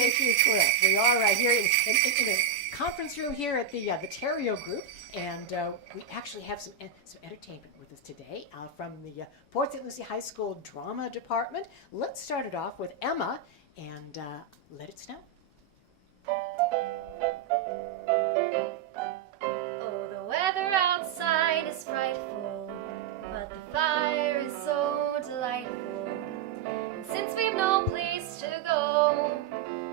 Thank you, Cliff. We are here in a conference room here at the Terrio Group, and we actually have some entertainment with us today from the Port St. Lucie High School Drama Department. Let's start it off with Emma and Let It Snow. Oh, the weather outside is frightful, but the fire is so delightful. And since we've no place to go,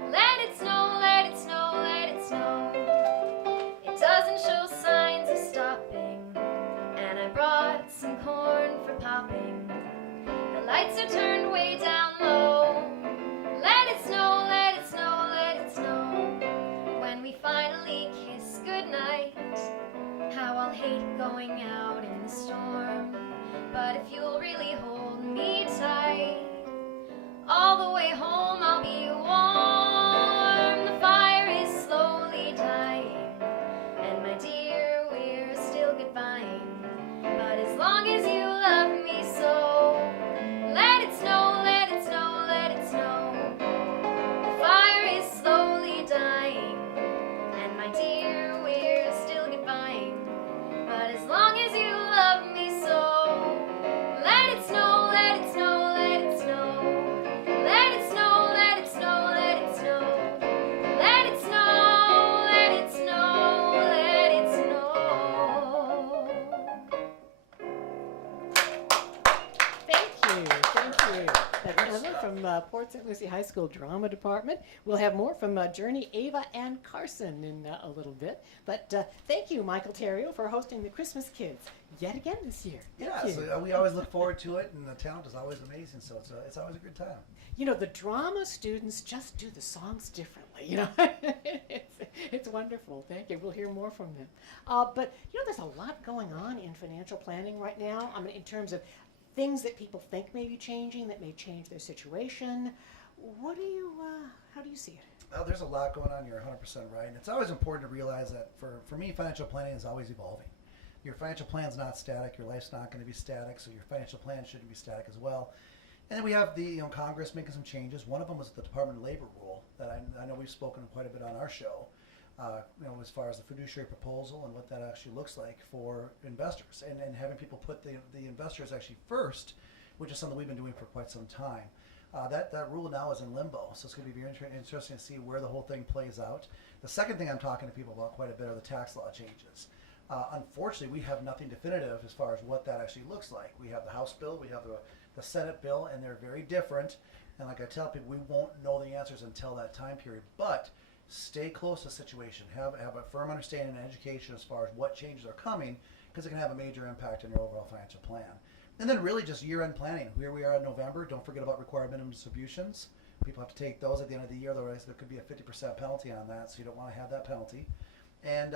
let it snow, let it snow, let it snow. It doesn't show signs of stopping, and I brought some corn for popping. The lights are turned way down low. Let it snow, let it snow, let it snow. When we finally kiss goodnight, how I'll hate going out in the storm. But if you'll really hold me tight, all the way home I'll be warm. The fire is slowly dying, and my dear, we're still goodbying. But as long as you love me so, let it snow, let it snow, let it snow. The fire is slowly dying, and my dear, we're still goodbying. But as long as you love me so, let it snow, let it snow, let it snow. Let it snow, let it snow, let it snow. Let it snow, let it snow, let it snow. Thank you. That's Emma from Port St. Lucie High School Drama Department. We'll have more from Journey, Ava, and Carson in a little bit. But thank you, Michael Terrio, for hosting the Christmas Kids yet again this year. Thank you. So we always look forward to it, and the talent is always amazing, so it's always a good time. You know, the drama students just do the songs differently, you know. it's wonderful. Thank you. We'll hear more from them. But, you know, there's a lot going on in financial planning right now. I mean, in terms of things that people think may be changing, that may change their situation. How do you see it? Well, there's a lot going on. You're 100% right. And it's always important to realize that for me, financial planning is always evolving. Your financial plan's not static. Your life's not going to be static, so your financial plan shouldn't be static as well. And then we have the Congress making some changes. One of them was the Department of Labor rule that I know we've spoken quite a bit on our show. As far as the fiduciary proposal and what that actually looks like for investors, and having people put the investors actually first, which is something we've been doing for quite some time. That rule now is in limbo, so it's going to be very interesting to see where the whole thing plays out. The second thing I'm talking to people about quite a bit are the tax law changes. Unfortunately, we have nothing definitive as far as what that actually looks like. We have the House bill, we have the Senate bill, and they're very different. And like I tell people, we won't know the answers until that time period. But stay close to the situation. Have a firm understanding and education as far as what changes are coming, because it can have a major impact on your overall financial plan. And then really just year-end planning. Here we are in November. Don't forget about required minimum distributions. People have to take those at the end of the year, otherwise there could be a 50% penalty on that, so you don't want to have that penalty. And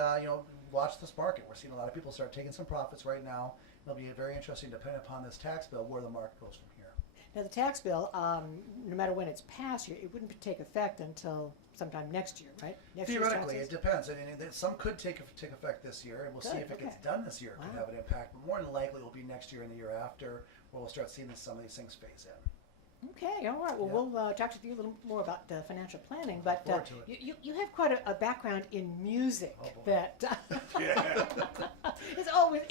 watch this market. We're seeing a lot of people start taking some profits right now. It'll be very interesting, depending upon this tax bill, where the market goes from here. Now, the tax bill, no matter when it's passed, it wouldn't take effect until sometime next year, right? Theoretically, it depends. I mean, some could take effect this year, and we'll see if it gets done this year. It could have an impact, but more than likely it will be next year and the year after, where we'll start seeing some of these things phase in. Okay, all right. Well, we'll talk to you a little more about financial planning, but you have quite a background in music that is always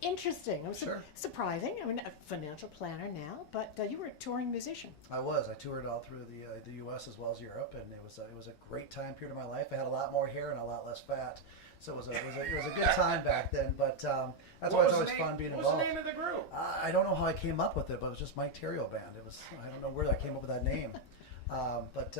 interesting. It was surprising. I mean, a financial planner now, but you were a touring musician. I was. I toured all through the U.S. as well as Europe, and it was a great time period of my life. I had a lot more hair and a lot less fat. So it was a good time back then, but that's why it's always fun being involved. What's the name of the group? I don't know how I came up with it, but it was just Mike Terrio Band. I don't know where I came up with that name, but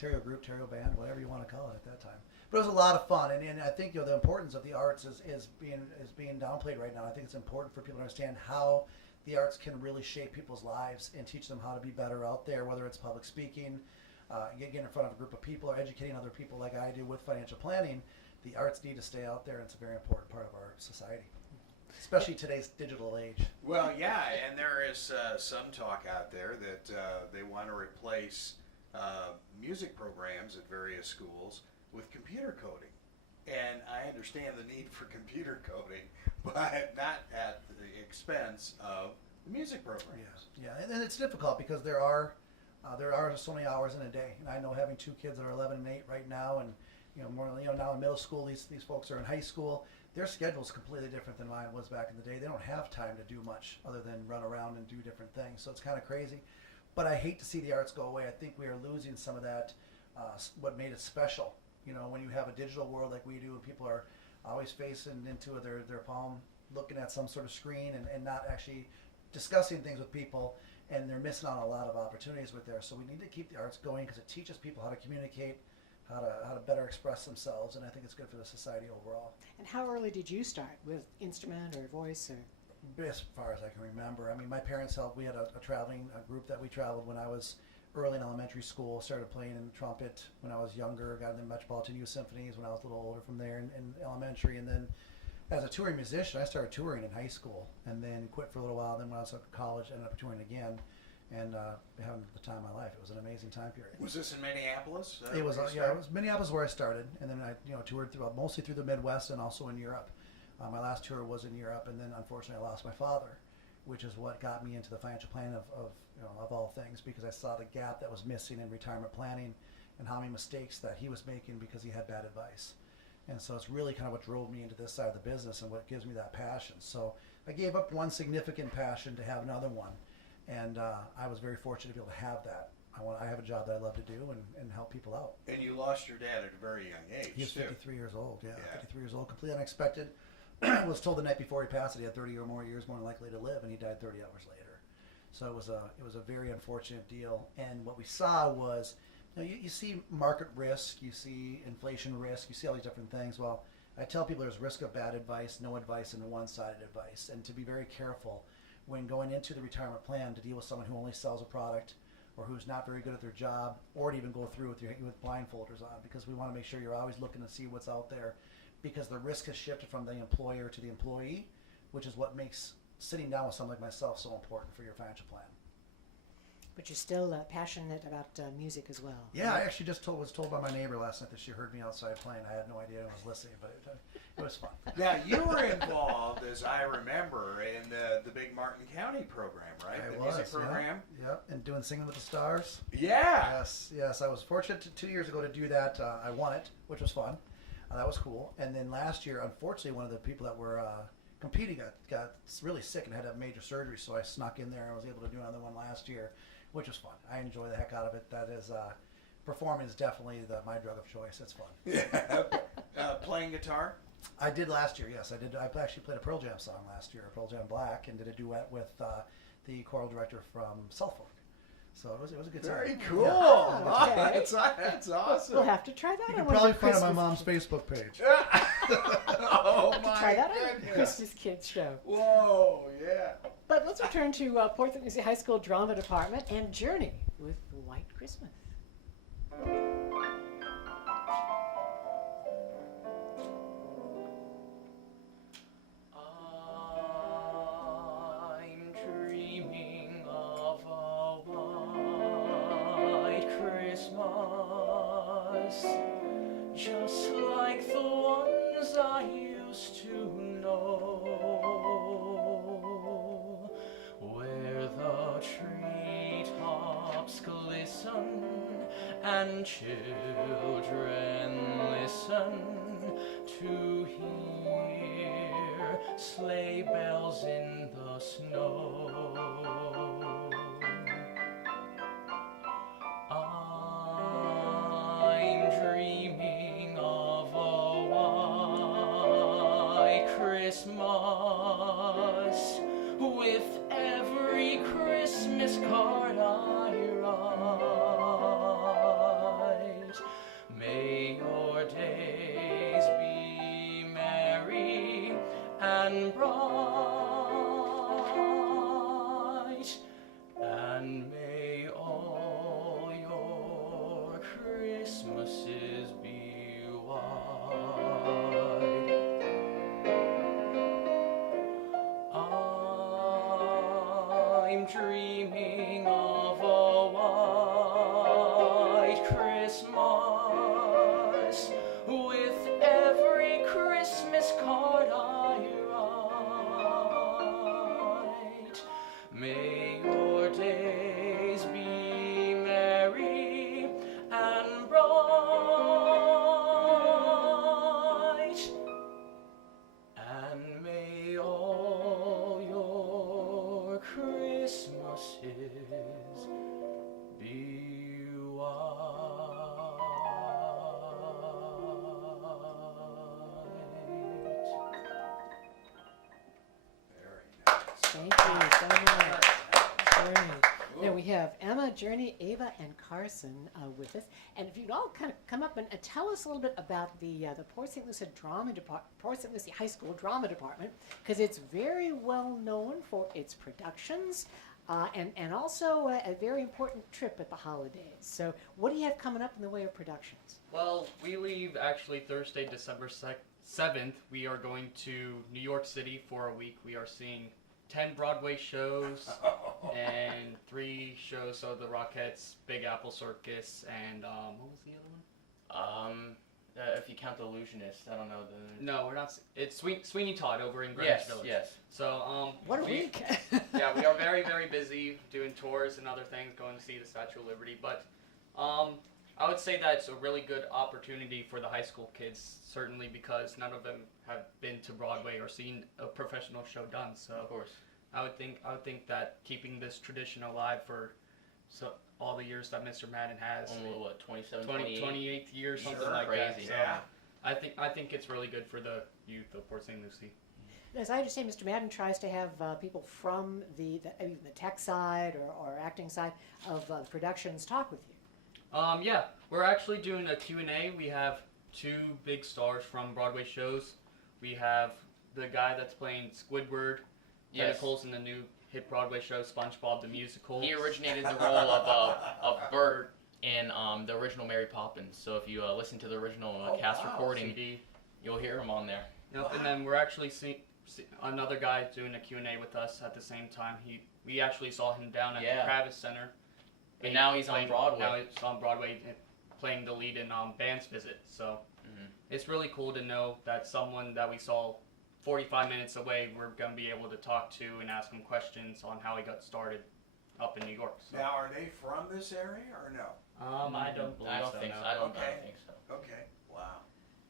Terrio Group, Terrio Band, whatever you want to call it at that time. But it was a lot of fun, and I think the importance of the arts is being downplayed right now. I think it's important for people to understand how the arts can really shape people's lives and teach them how to be better out there, whether it's public speaking, getting in front of a group of people, or educating other people like I do with financial planning. The arts need to stay out there, and it's a very important part of our society, especially today's digital age. Well, yeah, and there is some talk out there that they want to replace music programs at various schools with computer coding. And I understand the need for computer coding, but not at the expense of the music programs. Yeah, and it's difficult because there are There are so many hours in a day, and I know having 2 kids that are 11 and 8 right now, and now in middle school, these folks are in high school. Their schedule is completely different than mine was back in the day. They don't have time to do much other than run around and do different things. So it's kind of crazy. But I hate to see the arts go away. I think we are losing some of that, what made it special. When you have a digital world like we do, and people are always facing into their palm, looking at some sort of screen and not actually discussing things with people, and they're missing on a lot of opportunities with there. So we need to keep the arts going because it teaches people how to communicate, how to better express themselves, and I think it's good for the society overall. And how early did you start with instrument or voice or? As far as I can remember. I mean, my parents helped. We had a traveling group that we traveled when I was early in elementary school. Started playing in the trumpet when I was younger. Got in the Metropolitan Youth Symphonies when I was a little older from there in elementary. And then as a touring musician, I started touring in high school and then quit for a little while. Then when I was at college, ended up touring again and having the time of my life. It was an amazing time period. Was this in Minneapolis? It was, it was Minneapolis where I started. And then I toured mostly through the Midwest and also in Europe. My last tour was in Europe, and then unfortunately I lost my father, which is what got me into the financial plan of all things, because I saw the gap that was missing in retirement planning and how many mistakes that he was making because he had bad advice. And so it's really kind of what drove me into this side of the business and what gives me that passion. So I gave up one significant passion to have another one, and I was very fortunate to be able to have that. I have a job that I love to do and help people out. And you lost your dad at a very young age. He was too. 53 years old, 53 years old, completely unexpected. Was told the night before he passed that he had 30 or more years more likely to live, and he died 30 hours later. So it was a very unfortunate deal. And what we saw was, you see market risk, you see inflation risk, you see all these different things. Well, I tell people there's risk of bad advice, no advice, and one-sided advice, and to be very careful when going into the retirement plan to deal with someone who only sells a product or who's not very good at their job, or to even go through with blindfolders on, because we want to make sure you're always looking to see what's out there, because the risk has shifted from the employer to the employee, which is what makes sitting down with someone like myself so important for your financial plan. But you're still passionate about music as well. Yeah, I actually just was told by my neighbor last night that she heard me outside playing. I had no idea I was listening, but it was fun. Now, you were involved, as I remember, in the big Martin County program, right? Music program? Yep, and doing Singing with the Stars. Yeah. Yes. I was fortunate 2 years ago to do that. I won it, which was fun. That was cool. And then last year, unfortunately, one of the people that were competing got really sick and had to have major surgery, so I snuck in there and was able to do another one last year, which was fun. I enjoy the heck out of it. That is, performing is definitely my drug of choice. It's fun. Yeah. Playing guitar? I did last year, yes. I did. I actually played a Pearl Jam song last year, Pearl Jam Black, and did a duet with the choral director from South Fork. So it was a good time. Very cool. Yeah. Okay. That's awesome. We'll have to try that. You can on one probably of the find it on my Christmas mom's Facebook page. Oh my Try that on the goodness. Christmas Kids show. Whoa, yeah. But let's return to Port St. Lucie High School Drama Department and Journey with White Christmas. I'm dreaming of a white Christmas, just like the ones I used to know, where the treetops glisten and children listen to hear sleigh bells in the snow. I'm dreaming of a white Christmas, with every Christmas card I write. May your days be merry and bright, and may all your Christmases be white. I'm dreaming of a white Christmas, with every Christmas card I write. May your days be merry Thank you so much. Great. Now we have Emma, Journey, Ava, and Carson with us. And if you'd all kind of come up and tell us a little bit about the Port St. Lucie Port St. Lucie High School Drama Department, because it's very well known for its productions and also a very important trip at the holidays. So what do you have coming up in the way of productions? Well, we leave actually Thursday, December 7th. We are going to New York City for a week. We are seeing 10 Broadway shows and 3 shows, so the Rockettes, Big Apple Circus, and what was the other one? If you count the Illusionist, I don't know the. No, we're not. It's Sweeney Todd over in Greenwich Village. Yes. So What a week. yeah, we are very, very busy doing tours and other things, going to see the Statue of Liberty. But I would say that it's a really good opportunity for the high school kids, certainly because none of them have been to Broadway or seen a professional show done. So Of course. I would think that keeping this tradition alive for all the years that Mr. Madden has, Only what, 27, 28th year, something Sure. like that. Crazy. So Yeah. I think it's really good for the youth of Port St. Lucie. As I understand, Mr. Madden tries to have people from the tech side or acting side of productions talk with you. Yeah, we're actually doing a Q&A. We have 2 big stars from Broadway shows. We have the guy that's playing Squidward, Yes. Tentacles in the new hit Broadway show SpongeBob the Musical. He originated the role of Bert in the original Mary Poppins. So if you listen to the original cast recording, CD. you'll hear him on there. Yep, and then we're actually seeing another guy doing a Q&A with us at the same time. We actually saw him down at the Kravis Center. And now he's on Broadway. Now he's on Broadway playing the lead in Band's Visit. So it's really cool to know that someone that we saw 45 minutes away, we're going to be able to talk to and ask him questions on how he got started up in New York. So. Now, are they from this area or no? I don't believe I don't so. think no. so. I don't Okay. think so. Okay, wow.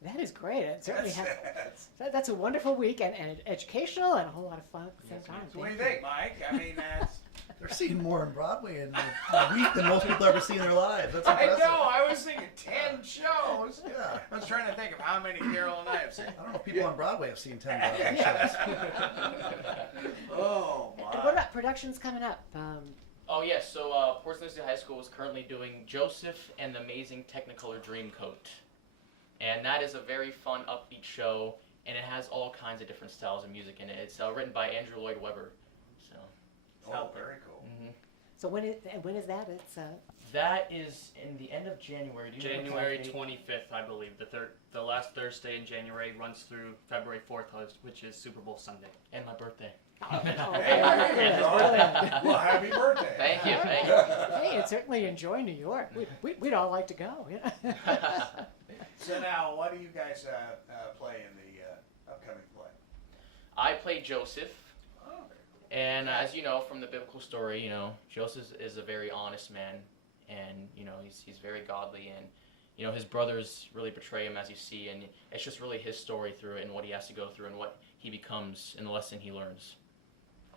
That is great. It certainly That's- that's a wonderful week and educational and a whole lot of fun at the same Yes, time. So what do you think, Mike? I mean, that's... They're seeing more in Broadway in a week than most people ever see in their lives. That's I impressive. know, I was thinking 10 shows. Yeah. I was trying to think of how many Carol and I have seen. I don't know if people on Broadway have seen 10 Broadway shows. Oh, And what my. about productions coming up? Oh yes, so Port St. Lucie High School is currently doing Joseph and the Amazing Technicolor Dreamcoat. And that is a very fun, upbeat show, and it has all kinds of different styles of music in it. It's written by Andrew Lloyd Webber. So Oh, very cool. So when is that? It's that is in the end of January. Do you know the January exact date? 25th, I believe. The last Thursday in January runs through February 4th, which is Super Bowl Sunday. And my birthday. Well, happy birthday. Thank you, thank you. hey, and certainly enjoy New York. We'd all like to go. Yeah. So now, what do you guys play in the upcoming play? I play Joseph. Oh, very cool. And as you know from the biblical story, Joseph is a very honest man, and he's very godly, and his brothers really betray him, as you see, and it's just really his story through it and what he has to go through and what he becomes and the lesson he learns.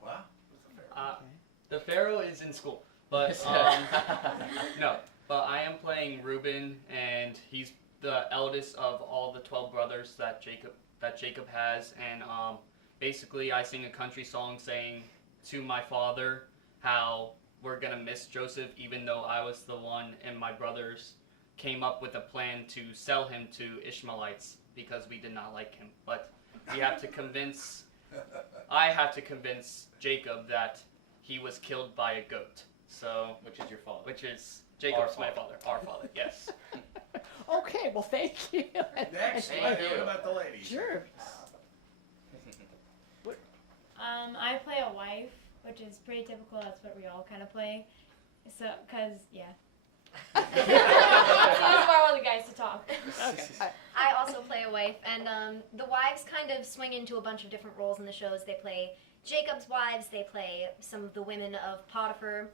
Wow. The Pharaoh is in school, but no. But I am playing Reuben, and he's the eldest of all the 12 brothers that Jacob has, and basically I sing a country song saying to my father how we're gonna miss Joseph, even though I was the one and my brothers came up with a plan to sell him to Ishmaelites because we did not like him. But we have to I have to convince Jacob that he was killed by a goat. So, Which is your father. which is Jacob's Our my father. father, our father, yes. Okay, well, thank you. Next, Thank you. what about the ladies? Sure. I play a wife, which is pretty typical. That's what we all kind of play. So, yeah. So this is why I want the guys to talk. I also play a wife, and the wives kind of swing into a bunch of different roles in the shows. They play Jacob's wives, they play some of the women of Potiphar,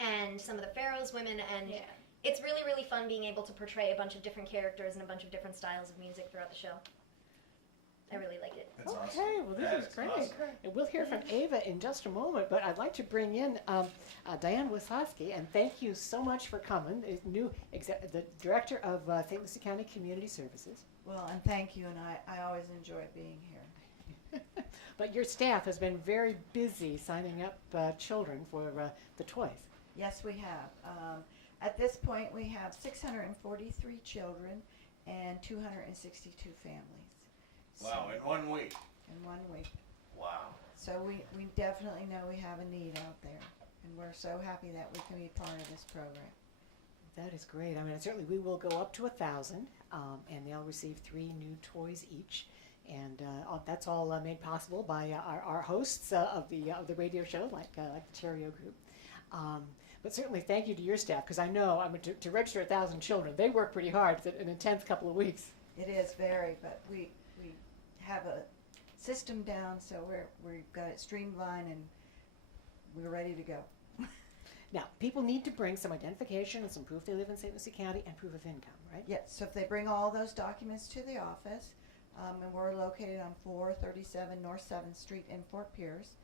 and some of the Pharaoh's women, and Yeah. it's really, really fun being able to portray a bunch of different characters and a bunch of different styles of music throughout the show. I really liked it. That's awesome. Okay, well, That this is is great. awesome. And we'll hear from Ava in just a moment, but I'd like to bring in Diane Wasowski, and thank you so much for coming. The director of Saint Lucie County Community Services. Well, and thank you, and I always enjoy being here. But your staff has been very busy signing up children for the toys. Yes, we have. At this point, we have 643 children and 262 families. Wow, in 1 week. In 1 week. Wow. So we definitely know we have a need out there, and we're so happy that we can be part of this program. That is great. I mean, certainly we will go up to 1,000, and they'll receive 3 new toys each. And that's all made possible by our hosts of the radio show, like the Terrio Group. But certainly thank you to your staff, because I know to register 1,000 children, they work pretty hard. It's an intense couple of weeks. It is very, but we have a system down, so we've got it streamlined and we're ready to go. Now, people need to bring some identification and some proof they live in Saint Lucie County and proof of income, right? Yes, so if they bring all those documents to the office, and we're located on 437 North 7th Street in Fort Pierce,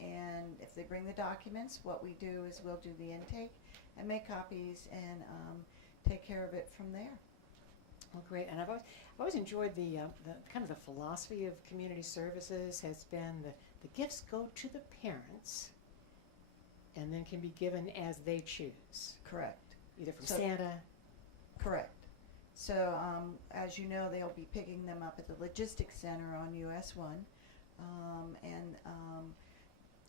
and if they bring the documents, what we do is we'll do the intake and make copies and take care of it from there. Well, great. And I've always enjoyed the kind of the philosophy of community services has been the gifts go to the parents and then can be given as they choose. Correct. Either from So- Santa. Correct. So, as you know, they'll be picking them up at the Logistics Center on US 1.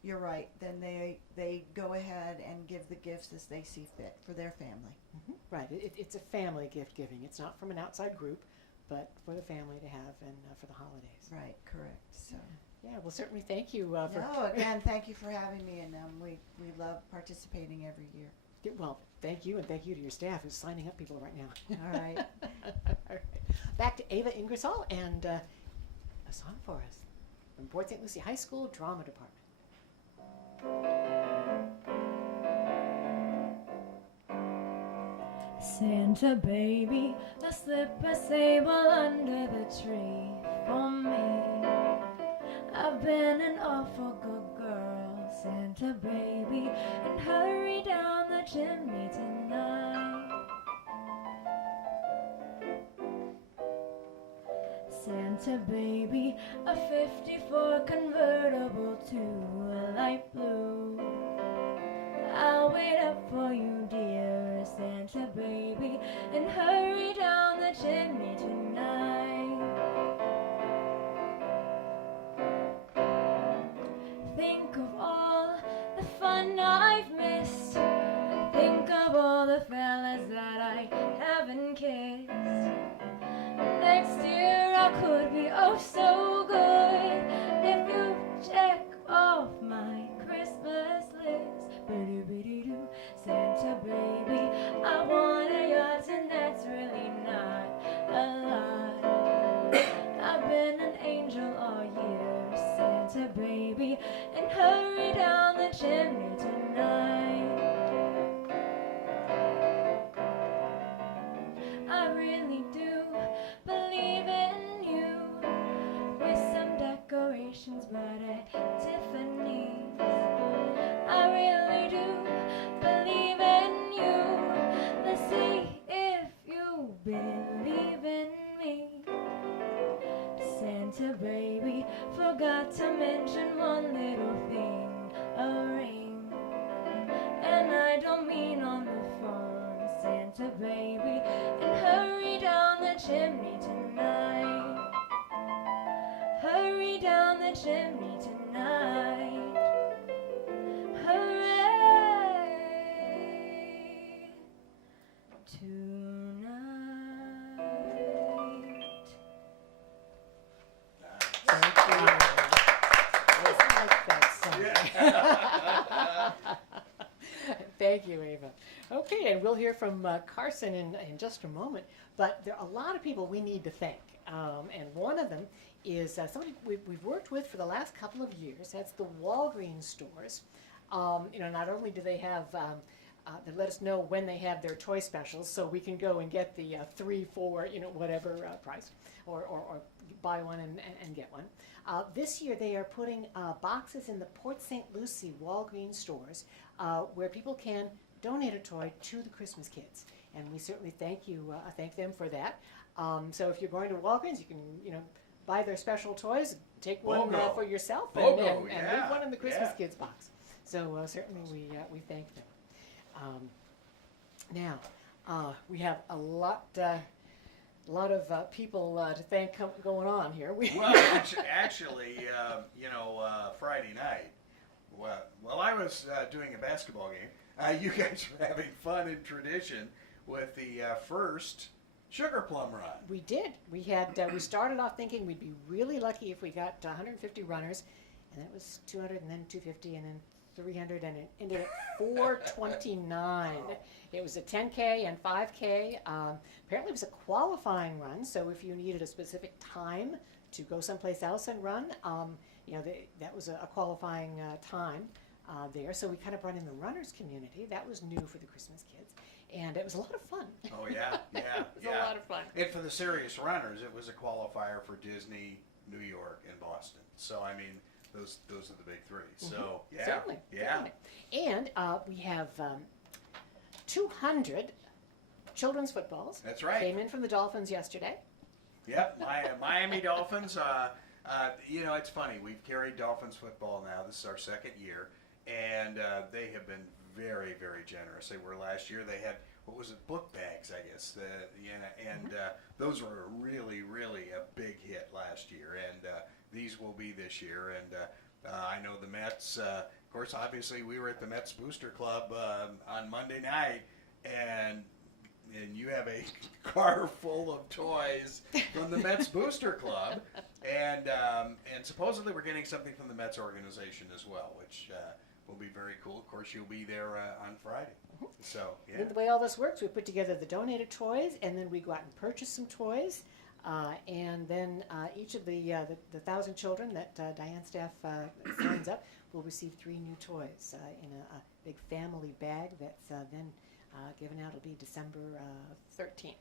You're right. Then they go ahead and give the gifts as they see fit for their family. Mm-hmm. Right. It's a family gift giving. It's not from an outside group, but for the family to have and for the holidays. Right. Correct. So. Yeah. Well, certainly thank you for. No, again, thank you for having me, and we love participating every year. Well, thank you, and thank you to your staff who's signing up people right now. All right. All right. Back to Ava Ingersoll and a song for us from Port St. Lucie High School Drama Department. Santa baby, slip a sable under the tree for me. I've been an awful good girl, Santa baby, and hurry down the chimney tonight. Santa baby, a 54 convertible to a light blue. I'll wait up for you, dear Santa baby, and hurry down the chimney tonight. Think of all the fun I've missed. Think of all the fellas that I haven't kissed. Next year I could be oh so good if you check off my Christmas list. Bidoo-bidoo-doo, Santa baby, I want a yacht and that's really not a lot. I've been an angel all year, Santa baby, and hurry down the chimney tonight. I really do believe in you, with some decorations but at Tiffany's. I really do believe in you. Let's see if you believe in me. Santa baby, forgot to mention one little thing, a ring. And I don't mean on the phone, Santa baby, and hurry down the chimney tonight. Hurry down the chimney tonight. Hooray! Tonight. Thank you. I like that song. Thank you, Ava. Okay, and we'll hear from Carson in just a moment. But there are a lot of people we need to thank. And one of them is somebody we've worked with for the last couple of years. That's the Walgreens stores. Not only do they have, they let us know when they have their toy specials, so we can go and get the 3, 4, whatever price, or buy one and get one. This year they are putting boxes in the Port St. Lucie Walgreens stores where people can donate a toy to the Christmas Kids, and we certainly thank them for that. So if you're going to Walgreens, you can buy their special toys, take one BOGO. for yourself BOGO, and yeah, leave one in the Christmas yeah. Kids box. So certainly we thank them. Now we have a lot of people to thank going on here. Well, actually, Friday night, while I was doing a basketball game, you guys were having fun and tradition with the first Sugar Plum Run. We did. We had. We started off thinking we'd be really lucky if we got 150 runners, and that was 200, and then 250, and then 300, and it ended at 429. It was a 10K and 5K. Apparently, it was a qualifying run. So if you needed a specific time to go someplace else and run, that was a qualifying time there. So we kind of brought in the runners community. That was new for the Christmas Kids. And it was a lot of fun. Oh, yeah, yeah, It was a lot of fun. And for the serious runners, it was a qualifier for Disney, New York, and Boston. So, I mean, those are the big three. So, yeah. Certainly. Yeah. Certainly. And we have 200 children's footballs. That's right. Came in from the Dolphins yesterday. Yep, Miami Dolphins. It's funny. We've carried Dolphins football now. This is our second year. And they have been very, very generous. They were last year. They had, book bags, I guess. Those were really, really a big hit last year. And these will be this year. And I know the Mets, of course, obviously we were at the Mets Booster Club on Monday night. And you have a car full of toys from the Mets Booster Club. And supposedly we're getting something from the Mets organization as well, which will be very cool. Of course, you'll be there on Friday. So, yeah. And the way all this works, we put together the donated toys, and then we go out and purchase some toys. And then each of the 1,000 children that Diane's staff signs up will receive 3 new toys in a big family bag that's then given out. It'll be December 13th.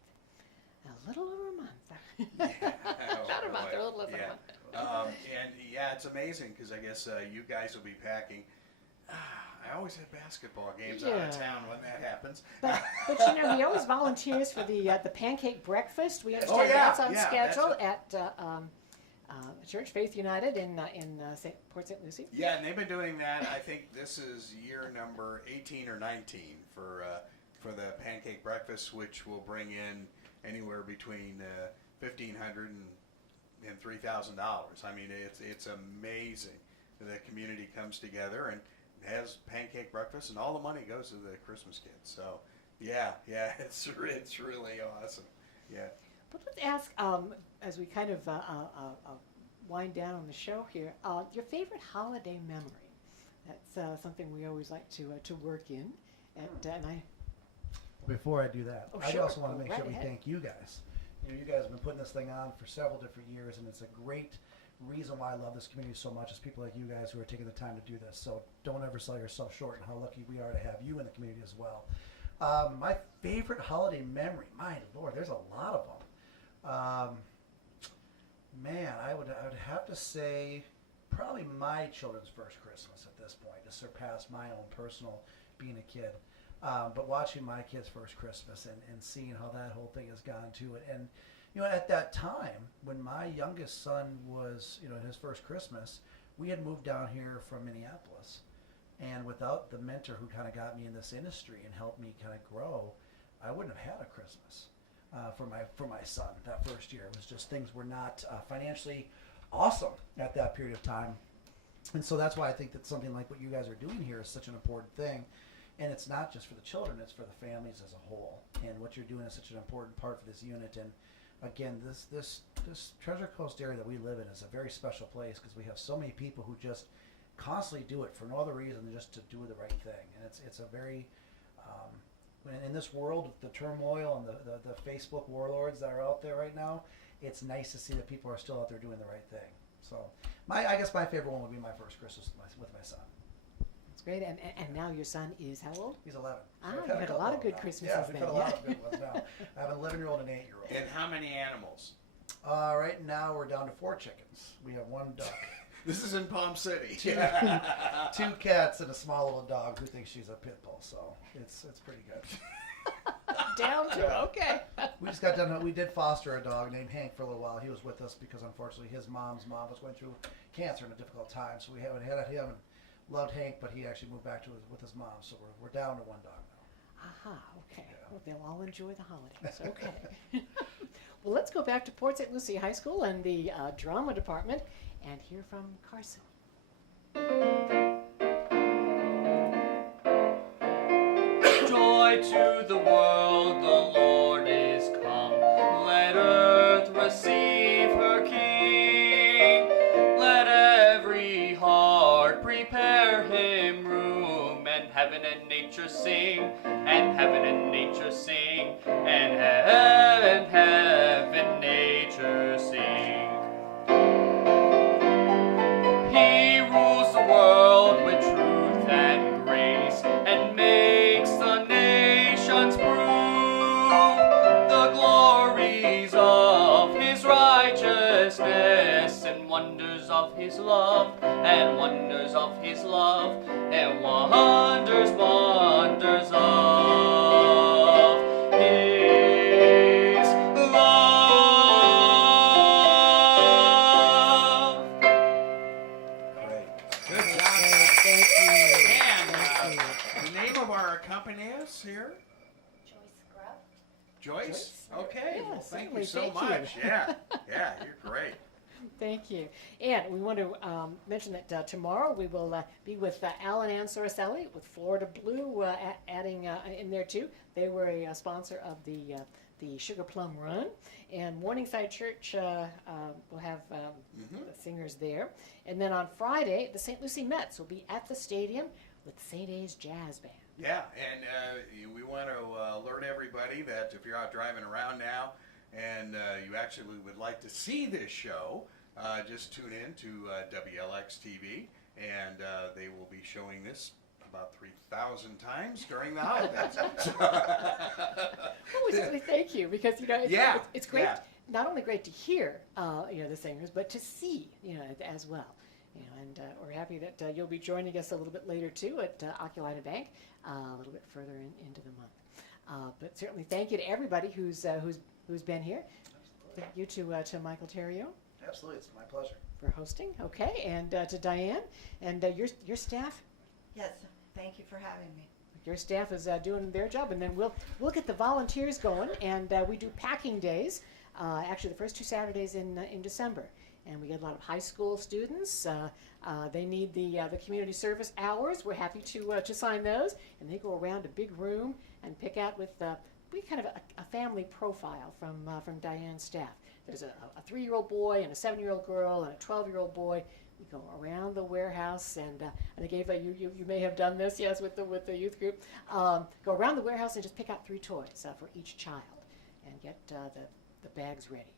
A little over a month. About a month, or a little less than a month. It's amazing because I guess you guys will be packing. I always have basketball games out of town when that happens. But we always volunteers for the pancake breakfast. We understand that's on schedule at Church Faith United in Port St. Lucie. Yeah, and they've been doing that. I think this is year number 18 or 19 for the pancake breakfast, which will bring in anywhere between $1,500 and $3,000. I mean, it's amazing. The community comes together and has pancake breakfast, and all the money goes to the Christmas Kids. So, yeah, it's really awesome. Yeah. But let's ask, as we kind of wind down on the show here, your favorite holiday memory. That's something we always like to work in. And I. Before I do that, I sure. also want to make sure we ahead. thank you guys. You guys have been putting this thing on for several different years, and it's a great reason why I love this community so much is people like you guys who are taking the time to do this. So don't ever sell yourself short, and how lucky we are to have you in the community as well. My favorite holiday memory, my Lord, there's a lot of them. I would have to say probably my children's first Christmas at this point to surpass my own personal being a kid. But watching my kids' first Christmas and seeing how that whole thing has gone to it. And, at that time, when my youngest son was, in his first Christmas, we had moved down here from Minneapolis. And without the mentor who kind of got me in this industry and helped me kind of grow, I wouldn't have had a Christmas for my son that first year. It was just things were not financially awesome at that period of time. And so that's why I think that something like what you guys are doing here is such an important thing. And it's not just for the children, it's for the families as a whole. And what you're doing is such an important part for this unit. And again, this Treasure Coast area that we live in is a very special place because we have so many people who just constantly do it for no other reason than just to do the right thing. And it's a very, in this world, the turmoil and the Facebook warlords that are out there right now, it's nice to see that people are still out there doing the right thing. So I guess my favorite one would be my first Christmas with my son. Great, and now your son is how old? He's 11. So you've had a lot of good Christmases we've then. had a lot of good ones now. I have an 11-year-old and an 8-year-old. And how many animals? Right now we're down to 4 chickens. We have 1 duck. This is in Palm City. 2 cats and a small little dog who thinks she's a pit bull. So it's pretty good. Down to, okay. We just got done. We did foster a dog named Hank for a little while. He was with us because unfortunately his mom's mom was going through cancer in a difficult time. So we haven't had him. Loved Hank, but he actually moved back to with his mom. So we're down to one dog now. Aha, okay. Yeah. Well, they'll all enjoy the holidays. Okay. Well, let's go back to Port St. Lucie High School and the drama department and hear from Carson. Joy to the world, the Lord is come. Let earth receive her King. Let every heart prepare him room, and heaven and nature sing, and heaven and nature sing, and heaven nature sing. He rules the world with truth and grace, and makes the nations prove the glories of his righteousness, and wonders of his love, and wonders of his love, and wonders of his love. Great. Good job. Thank you. And Thank you. the name of our accompanist here? Joyce? Okay. Yeah, Well, thank certainly. you so Thank you. much. Yeah. Yeah, you're great. Thank you. And we want to mention that tomorrow we will be with Alan Ann Sorcelli with Florida Blue adding in there too. They were a sponsor of the Sugar Plum Run. And Morningside Church will have the singers there. And then on Friday, the Saint Lucie Mets will be at the stadium with St. A's Jazz Band. Yeah, and we want to alert everybody that if you're out driving around now and you actually would like to see this show, just tune in to WLX-TV, and they will be showing this about 3,000 times during the holidays. Well, we certainly thank you because it's great. Yeah. Not only great to hear the singers, but to see as well. And we're happy that you'll be joining us a little bit later too at Oculina Bank, a little bit further into the month. But certainly thank you to everybody who's been here. Thank you to Michael Terrio Absolutely, it's my pleasure. for hosting. Okay, and to Diane and your staff. Yes, thank you for having me. Your staff is doing their job, and then we'll get the volunteers going, and we do packing days. Actually, the first 2 Saturdays in December, and we get a lot of high school students. They need the community service hours. We're happy to sign those, and they go around a big room and pick out with we kind of a family profile from Diane's staff. There's a 3-year-old boy and a 7-year-old girl and a 12-year-old boy. We go around the warehouse, and they gave you may have done this, yes, with the youth group. Go around the warehouse and just pick out 3 toys for each child, and get the bags ready.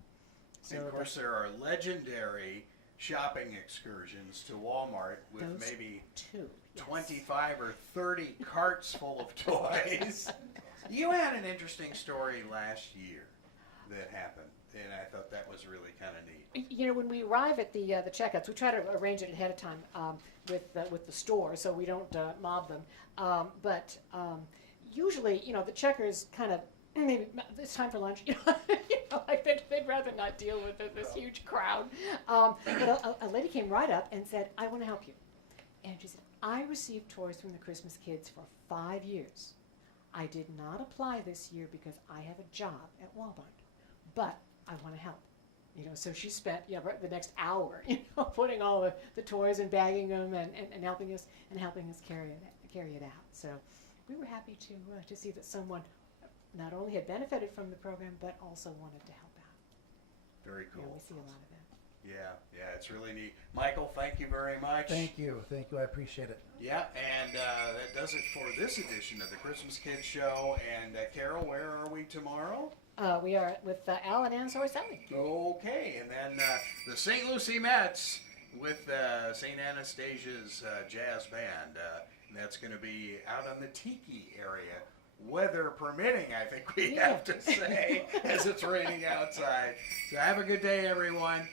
And of course, there are legendary shopping excursions to Walmart with Those maybe 2, yes. 25 or 30 carts full of toys. You had an interesting story last year that happened, and I thought that was really kind of neat. When we arrive at the checkouts, we try to arrange it ahead of time with the store so we don't mob them. But usually, the checkers kind of maybe it's time for lunch. Like they'd rather not deal with this huge crowd. But a lady came right up and said, "I want to help you," and she said, "I received toys from the Christmas Kids for 5 years. I did not apply this year because I have a job at Walmart, but I want to help." So she spent the next hour putting all the toys and bagging them and helping us carry it out. So we were happy to see that someone not only had benefited from the program but also wanted to help out. Very cool. We see a lot of that. Yeah, it's really neat. Michael, thank you very much. Thank you, I appreciate it. Yeah, and that does it for this edition of the Christmas Kids Show. And Carol, where are we tomorrow? We are with Alan Ann Sorcelli. Okay, and then the St. Lucie Mets with St. Anastasia's Jazz Band. And that's going to be out on the Tiki area. Weather permitting, I think we have to say, as it's raining outside. So have a good day, everyone.